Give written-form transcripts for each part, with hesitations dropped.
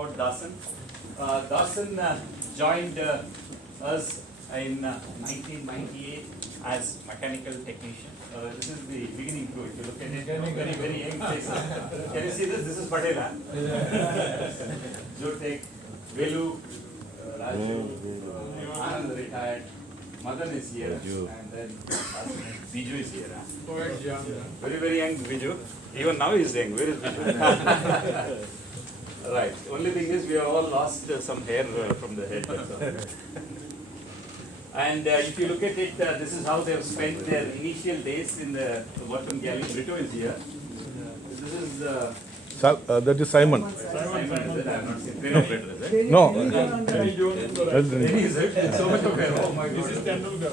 about Dasan. Dasan joined us in 1998 as mechanical technician. This is the beginning too. If you look at it, very, very young faces. Can you see this? This is Patel. Jyotek, Velu, Raju, Anand retired. Madan is here, and then Biju is here. Very, very young Biju. Even now he is young. Where is Biju? Right. Only thing is we have all lost some hair from the head. And if you look at it, this is how they have spent their initial days in the Bottom Galley. Brito is here. This is that is Simon. Simon, is it? I have not seen. Train operator, is it? No. Denny, is it? So much of hair. Oh my God. This is Tendulkar.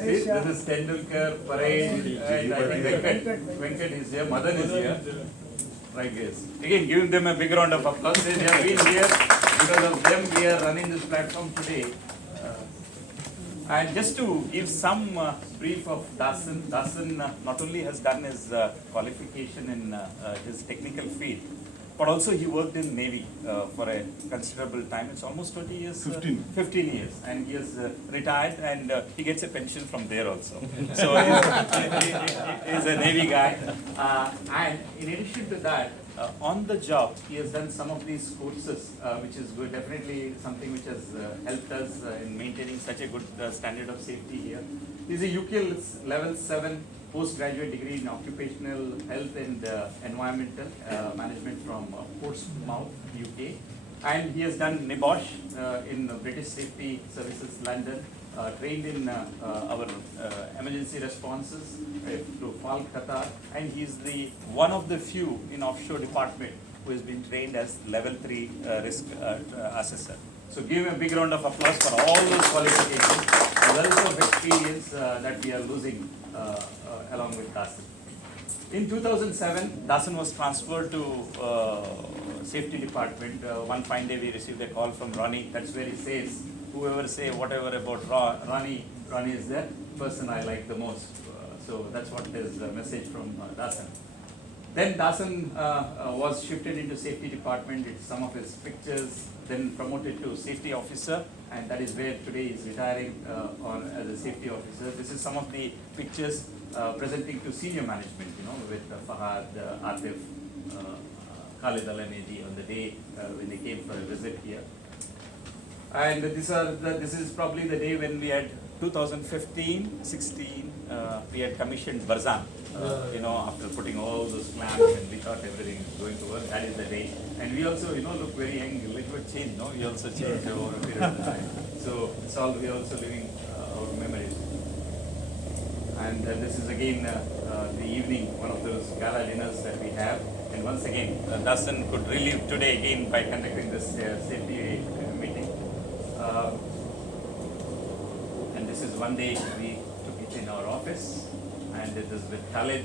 See, this is Tendulkar, Paresh, and I think Venkat is here. Madan is here. Right, guys. Again, giving them a big round of applause. They have been here. Because of them, we are running this platform today. And just to give some brief of Dasan, Dasan not only has done his qualification in his technical field, but also he worked in Navy for a considerable time. It's almost 20 years. 15 years. And he has retired and he gets a pension from there also. So he's a Navy guy. And in addition to that, on the job, he has done some of these courses, which is good, definitely something which has helped us in maintaining such a good standard of safety here. This is a UKL level 7 postgraduate degree in occupational health and environmental management from Portsmouth, UK. And he has done NIBOSH in British Safety Services London, trained in our emergency responses to Falk, Qatar, and he is the one of the few in offshore department who has been trained as level 3 risk assessor. So give him a big round of applause for all those qualifications, the wealth of experience that we are losing along with Dasan. In 2007, Dasan was transferred to safety department. One fine day we received a call from Ronnie. That's where he says, whoever say whatever about Ronnie is the person I like the most. So that's what his message from Dasan. Then Dasan was shifted into safety department. It's some of his pictures. Then promoted to safety officer, and that is where today he's retiring as a safety officer. This is some of the pictures presenting to senior management, with Fahad, Atif, Khalid Al-Amedi on the day when they came for a visit here. And this is probably the day when we had 2015-16, we had commissioned Barzan, after putting all those clamps and we thought everything is going to work. That is the day. And we also, look very young, a little bit changed, We also changed over a period of time. So we are also living our memories. And this is again the evening, one of those gala dinners that we have. And once again, Dasan could relive today again by conducting this safety meeting. And this is one day we took it in our office, and it is with Khalid.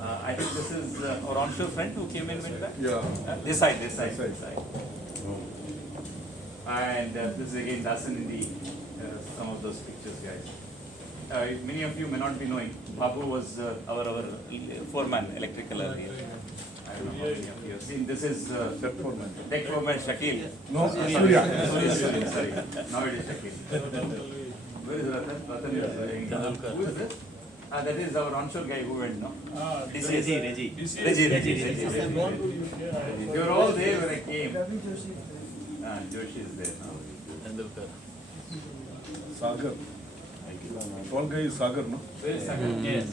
I think this is our onshore friend who came in with that. Yeah. This side. And this is again Dasan in the some of those pictures, guys. Many of you may not be knowing, Babu was our foreman, electrical earlier. I don't know how many of you have seen. This is Deck foreman Shakil. No, sorry. Now it is Shakil. Where is Ratan? Ratan is who is this? That is our onshore guy who went, no? This is Reggie. You were all there when I came. Joshi is there, no? Sagar. Tall guy is Sagar, no? Where is Sagar? Yes.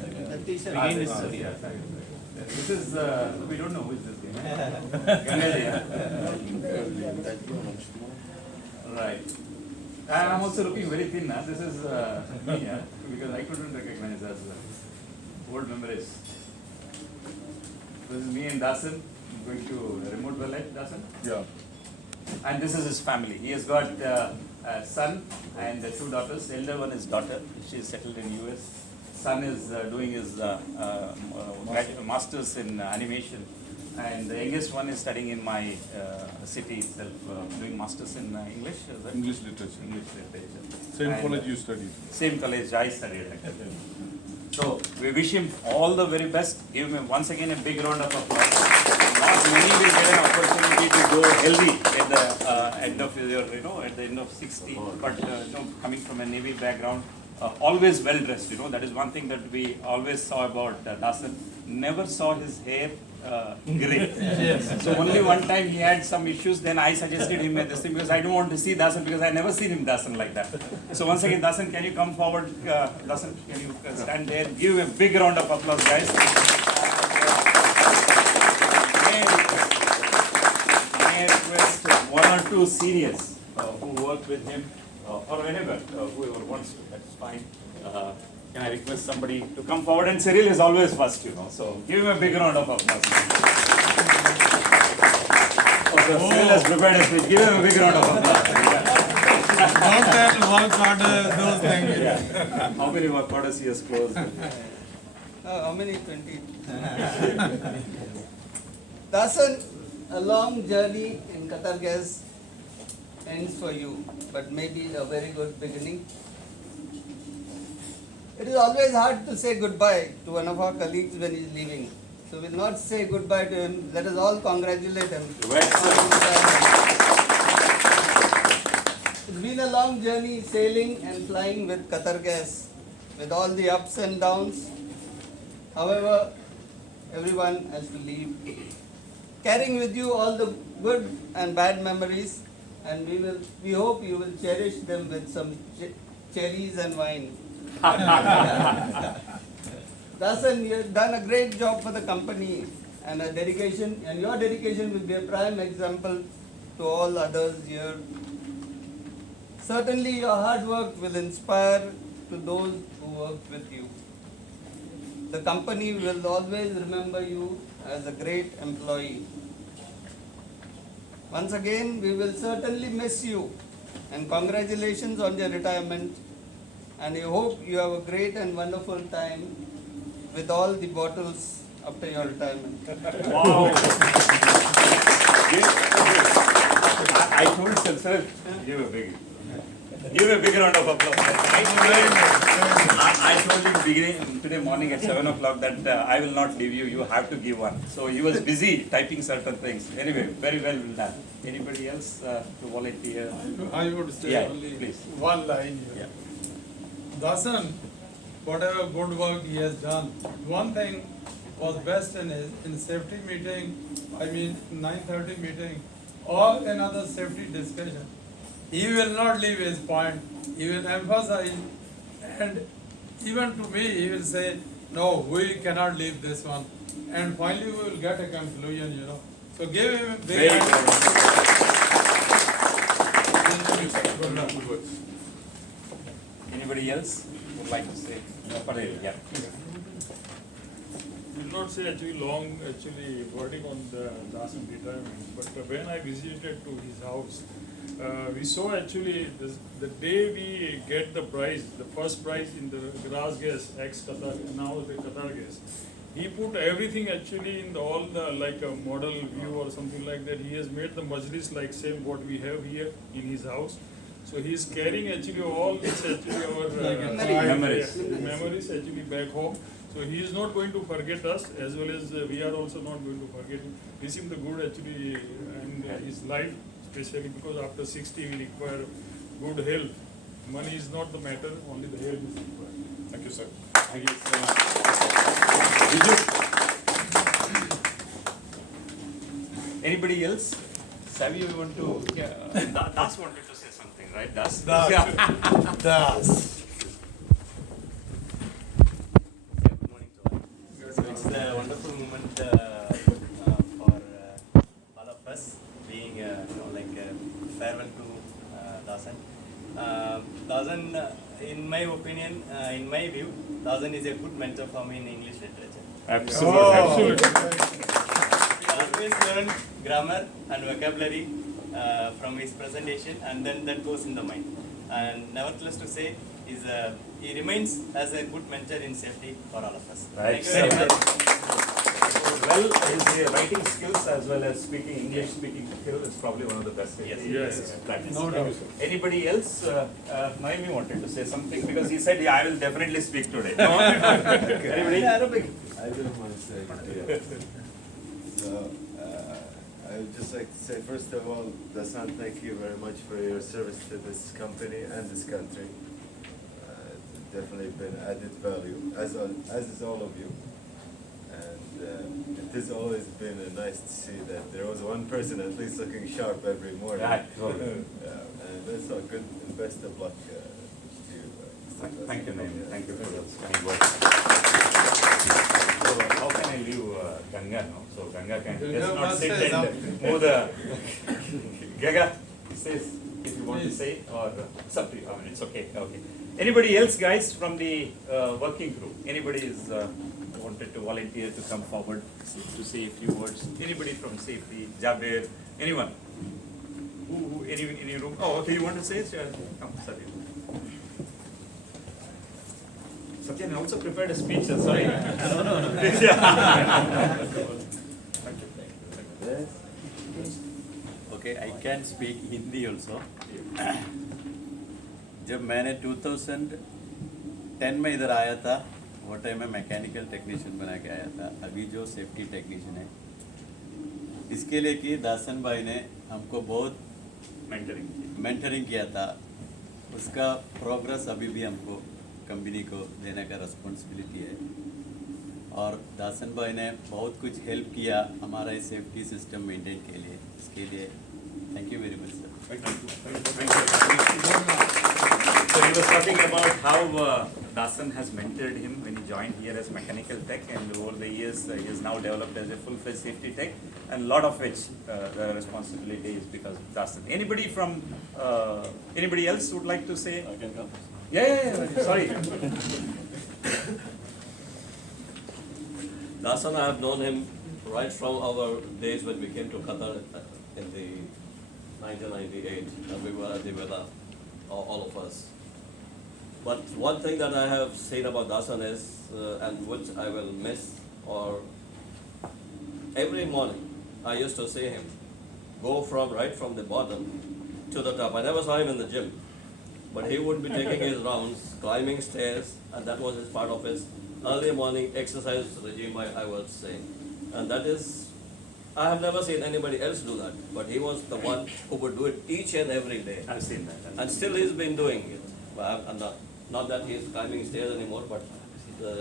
This is, we don't know who is this guy. Gangalia. Right. And I'm also looking very thin now. This is me, because I couldn't recognize as old memories. This is me and Dasan. I'm going to remote well Dasan. Yeah. And this is his family. He has got a son and 2 daughters. The elder one is daughter. She is settled in US. Son is doing his master's in animation. And the youngest one is studying in my city itself, doing master's in English. Is that? English literature. English literature. Same And, college you studied. Same college I studied. So we wish him all the very best. Give him once again a big round of applause. not many will get an opportunity to go healthy at the end of your, at the end of 60. But coming from a Navy background, always well dressed. That is one thing that we always saw about Dasan. Never saw his hair grey. So only one time he had some issues. Then I suggested him this thing because I don't want to see Dasan because I never seen him Dasan like that. So once again, Dasan, can you come forward? Dasan, can you stand there? Give him a big round of applause, guys. May I request one or two seniors who worked with him or whenever, whoever wants to, that's fine. Can I request somebody to come forward? And Cyril is always first, so give him a big round of applause. Cyril has prepared a speech. Give him a big round of applause. Don't tell work order those things. Yeah. How many work orders he has closed? How many? 20. Dasan, a long journey in Qatar Gas ends for you, but maybe a very good beginning. It is always hard to say goodbye to one of our colleagues when he is leaving. So we'll not say goodbye to him. Let us all congratulate him. Right, sir. It's been a long journey sailing and flying with Qatar Gas, with all the ups and downs. However, everyone has to leave, carrying with you all the good and bad memories, and we hope you will cherish them with some cherries and wine. Dasan, you have done a great job for the company, and your dedication will be a prime example to all others here. Certainly your hard work will inspire to those who work with you. The company will always remember you as a great employee. Once again, we will certainly miss you, and congratulations on your retirement. And I hope you have a great and wonderful time with all the bottles after your retirement. Wow. I told him, sir, give a big round of applause. I told him beginning today morning at 7 o'clock that I will not leave you, you have to give one. So he was busy typing certain things. Anyway, very well done. Anybody else to volunteer? I would say Yeah, only please. one line here. Yeah. Dasan, whatever good work he has done, one thing was best in safety meeting, 9:30 meeting, or another safety discussion. He will not leave his point. He will emphasize, and even to me, he will say, no, we cannot leave this one. And finally, we will get a conclusion, So give him a big Very hand. good. Anybody else would like to say? Patel, yeah. will not say actually wording on the Dasan retirement, but when I visited to his house, we saw actually the day we get the prize, the first prize in the Gras Gas, ex-Qatar, now the Qatar Gas. He put everything actually in all the like a model view or something like that. He has made the majlis like same what we have here in his house. So he is carrying actually all this actually our memories actually back home. So he is not going to forget us as well as we are also not going to forget him. Wish him the good actually in his life, especially because after 60 we require good health. Money is not the matter, only the health is required. Thank you, sir. Thank you so much. Anybody else? Savi, you want to? Yeah. Das wanted to say something, right? Das? Das. Yeah. Das. Good morning to all. So it's a wonderful moment for all of us, being like a farewell to Dasan. Dasan, in my opinion, in my view, Dasan is a good mentor for me in English literature. Absolutely. We always learn grammar and vocabulary from his presentation, and then that goes in the mind. And nevertheless, to say is he remains as a good mentor in safety for all of us. Right. Thank you very much. Well, his writing skills as well as speaking English speaking skill is probably one of the best. Yes. Yes. Practice. No doubt. Anybody else? Naomi wanted to say something because he said, yeah, I will definitely speak today. No? Anybody? I will say, yeah. So, I would just like to say, first of all, Dasan, thank you very much for your service to this company and this country. It's definitely been added value, as is all of you. And it has always been nice to see that there was one person at least looking sharp every morning. Yeah, totally. And that's all good, and best of luck to you. Mr. Dasan. Thank you, Naeem. Yeah. Thank you for those kind words. So how can I leave Ganga now? So Ganga can Ganga just not must sit say and something. move the. Gaga says if you want to Please. say or it's up to you. I mean it's okay. Okay. Anybody else, guys, from the working group? Anybody is wanted to volunteer to come forward to say a few words? Anybody from safety? Jaber? Anyone? Who any room? Oh, okay. You want to say it? Come, Satya. Satya also prepared a speech. Sorry. Okay, I can speak Hindi also. जब मैंने 2010 में इधर आया था, वो time में mechanical technician बना के आया था. अभी जो सेफ्टी टेक्नीशियन है, इसके लिए कि दासन भाई ने हमको बहुत मेंटरिंग किया था. उसका प्रोग्रेस अभी भी हमको कंपनी को देने का रिस्पॉन्सिबिलिटी है. और दासन भाई ने बहुत कुछ हेल्प किया हमारा इस सेफ्टी सिस्टम मेंटेन के लिए. इसके लिए thank you very much sir. So he was talking about how Dasan has mentored him when he joined here as mechanical tech, and over the years he has now developed as a full-fledged safety tech, and a lot of which the responsibility is because of Dasan. Anybody from anybody else would like to say? I can come. Yeah. Sorry. Dasan, I have known him right from our days when we came to Qatar in the 1998, and we were at the Veda, all of us. But one thing that I have said about Dasan is, and which I will miss, or every morning I used to see him go right from the bottom to the top. I never saw him in the gym, but he would be taking his rounds, climbing stairs, and that was his part of his early morning exercise regime, I would say. And that is, I have never seen anybody else do that, but he was the one who would do it each and every day. I've seen that. And still he's been doing it. Well, not that he's climbing stairs anymore, but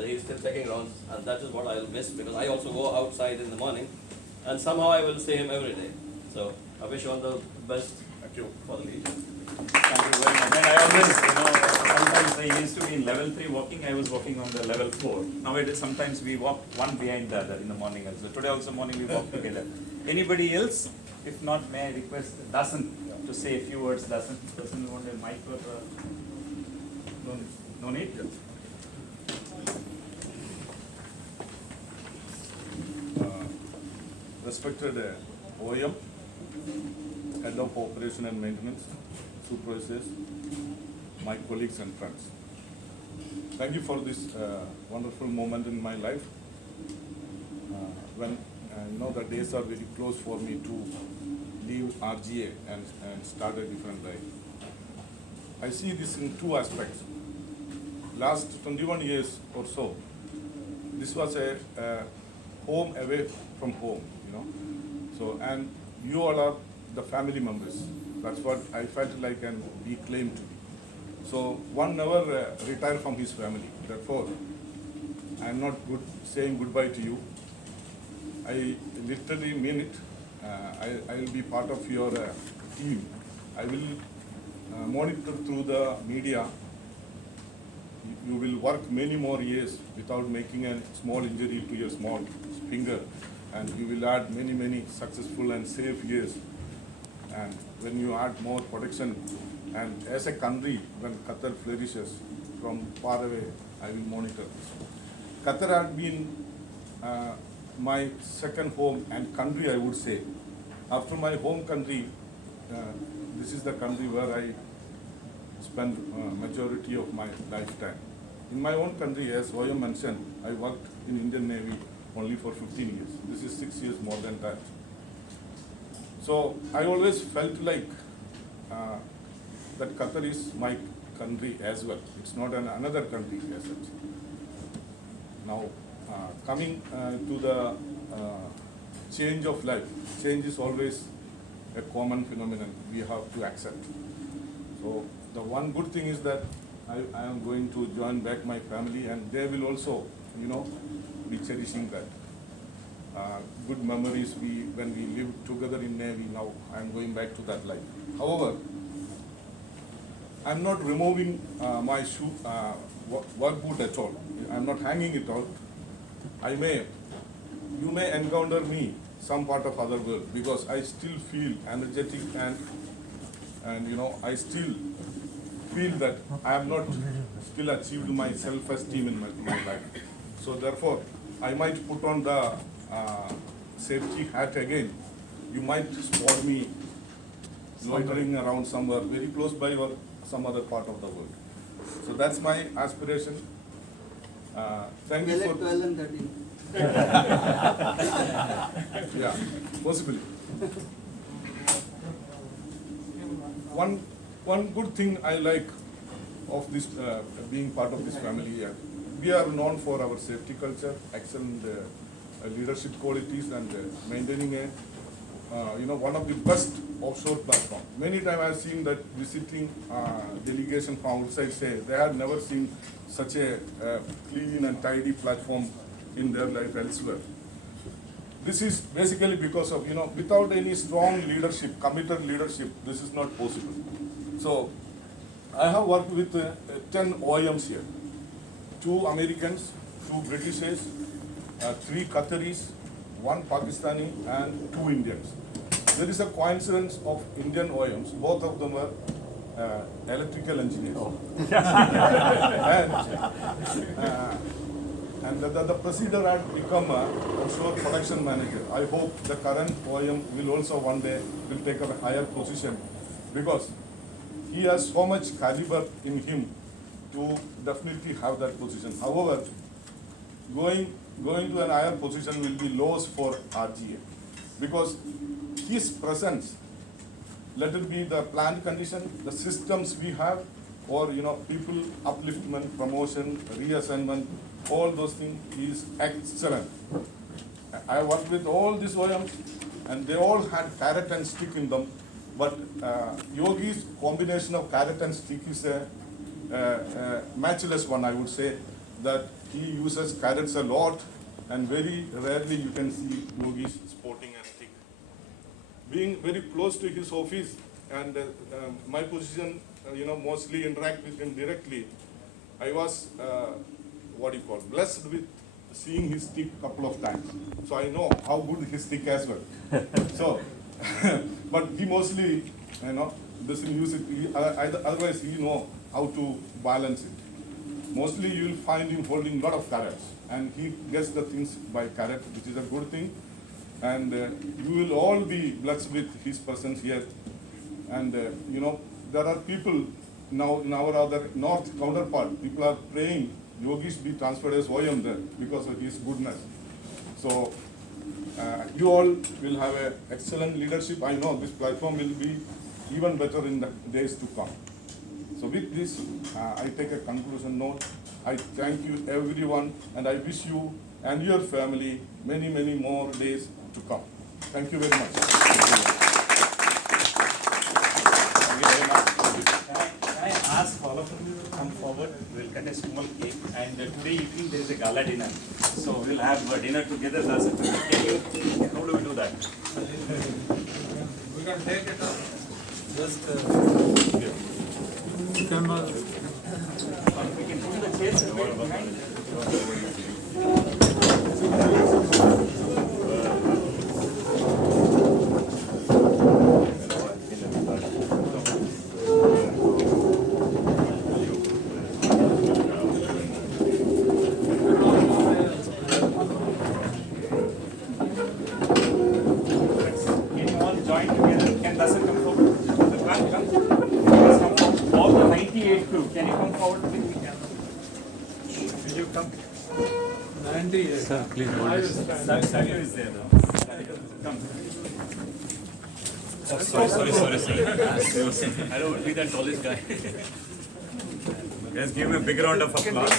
he's still taking rounds, and that is what I'll miss, because I also go outside in the morning, and somehow I will see him every day. So I wish you all the best for the future. Thank you very much. And I always, sometimes I used to be in level 3 walking, I was walking on the level 4. Nowadays, sometimes we walk one behind the other in the morning also. Today also morning we walk together. Anybody else? If not, may I request Dasan to say a few words. Dasan, you want a mic or no need? Respected OEM, Head of Operation and Maintenance, supervisors, my colleagues and friends. Thank you for this wonderful moment in my life when the days are very close for me to leave RGA and start a different life. I see this in two aspects. Last 21 years or so, this was a home away from home, So, and you all are the family members. That's what I felt like and we claim to be. So one never retire from his family. Therefore, I am not saying goodbye to you. I literally mean it. I will be part of your team. I will monitor through the media. You will work many more years without making a small injury to your small finger, and you will add many successful and safe years. And when you add more protection, and as a country, when Qatar flourishes from far away, I will monitor this. Qatar had been my second home and country, I would say. After my home country, this is the country where I spend majority of my lifetime. In my own country, as Voya mentioned, I worked in Indian Navy only for 15 years. This is 6 years more than that. So I always felt like that Qatar is my country as well. It's not another country as such. Now, coming to the change of life. Change is always a common phenomenon we have to accept. So the one good thing is that I am going to join back my family, and they will also, be cherishing that. Good memories when we lived together in Navy. Now I am going back to that life. However, I am not removing my work boot at all. I am not hanging it out. You may encounter me some part of other world, because I still feel energetic and I still feel that I have not still achieved my self-esteem in my life. So therefore, I might put on the safety hat again. You might spot me loitering around somewhere very close by or some other part of the world. So that's my aspiration. Thank you Well, for... at 12 and 13. Yeah, possibly. One good thing I like of this being part of this family, we are known for our safety culture, excellent leadership qualities, and maintaining a one of the best offshore platform. Many times I have seen that visiting delegation from outside say they have never seen such a clean and tidy platform in their life elsewhere. This is basically because of, without any strong leadership, committed leadership, this is not possible. So I have worked with 10 OEMs here, 2 Americans, 2 Britishers, 3 Qataris, 1 Pakistani, and 2 Indians. There is a coincidence of Indian OEMs, both of them are electrical engineers. And the procedure had become a offshore production manager. I hope the current OEM will also one day will take a higher position, because he has so much caliber in him to definitely have that position. However, going to an higher position will be loss for RGA, because his presence, let it be the plant condition, the systems we have, or people upliftment, promotion, reassignment, all those things is excellent. I worked with all these OEMs, and they all had carrot and stick in them. But Yogi's combination of carrot and stick is a matchless one, I would say, that he uses carrots a lot, and very rarely you can see Yogi's sporting a stick. Being very close to his office and my position, mostly interact with him directly, I was, blessed with seeing his stick a couple of times. So I know how good his stick as well. So, but he mostly, doesn't use it. Otherwise, he know how to balance it. Mostly, you will find him holding a lot of carrots, and he gets the things by carrot, which is a good thing. And you will all be blessed with his presence here. And there are people now in our other north counterpart. People are praying Yogish be transferred as OEM there because of his goodness. So you all will have an excellent leadership. I know this platform will be even better in the days to come. So with this, I take a conclusion note. I thank you everyone, and I wish you and your family many, many more days to come. Thank you very much. Thank you very much. Can I ask all of you to come forward? We'll cut a small cake, and today evening there is a gala dinner. So we'll have dinner together. How do we do that? We can take it up. Just camera. We can put the chairs and wait behind. Can you all join together? Can Dasan come forward? The plan come? Please come forward. All the 98 crew, can you come forward with me? Will you come? 98. Sir, please hold it. Sagar is there now. Come. Sorry. I don't want to be that tallest guy. Let's give him a big round of applause.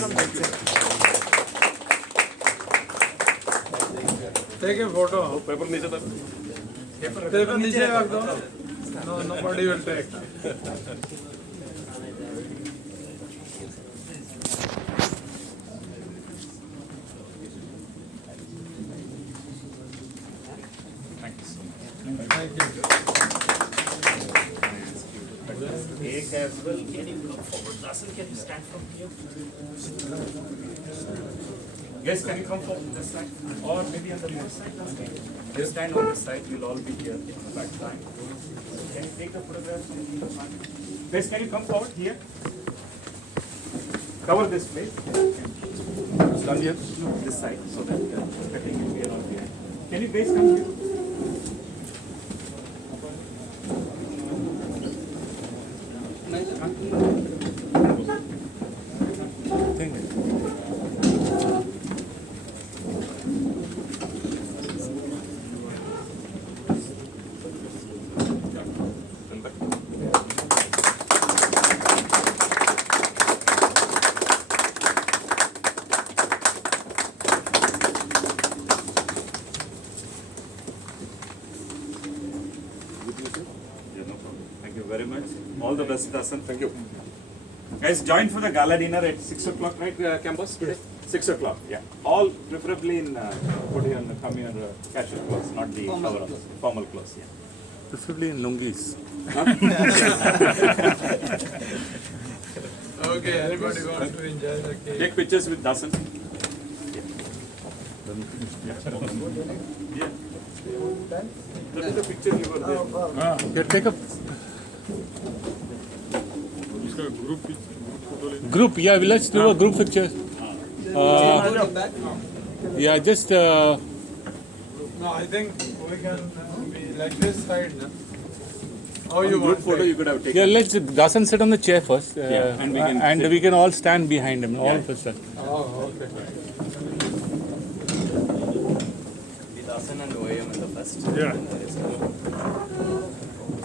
Take a photo. Paper नीचे तक Paper नीचे रख दो. No, nobody will take. Thank you so much. Thank you. Take as well. Can you come forward? Dasan, can you stand from here? Yes, can you come forward this side? Or maybe on the left side? You stand on this side, you'll all be here in the back time. Can you take the photographs? Guys, can you come forward here? Cover this place. stand here. No, this side, so that the thing will be around here. Can you guys come here? Yeah, no problem. Thank you very much. All the best, Dasan. Thank you. Guys, join for the gala dinner at 6 o'clock, right, campus today? 6 o'clock, yeah. All preferably in, put here, come here, casual clothes, not the cover formal clothes, yeah. Preferably in lungis. Okay, anybody wants to enjoy the cake? Take pictures with Dasan. Yeah. Look at the picture you were there. Here, take a उसका group photo ले group. Yeah, let's do a group picture. Yeah, just No, I think we can be like this side. No? How you Group want photo it? you could have taken. yeah. Let's Dasan sit on the chair first. Yeah, and we can sit. we can all stand behind him. All of us. Stand. Oh, okay. The Dasan and OAM in the first. Yeah. And the rest of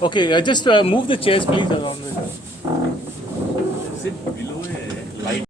Okay, just move the chairs, please, around. Sit below a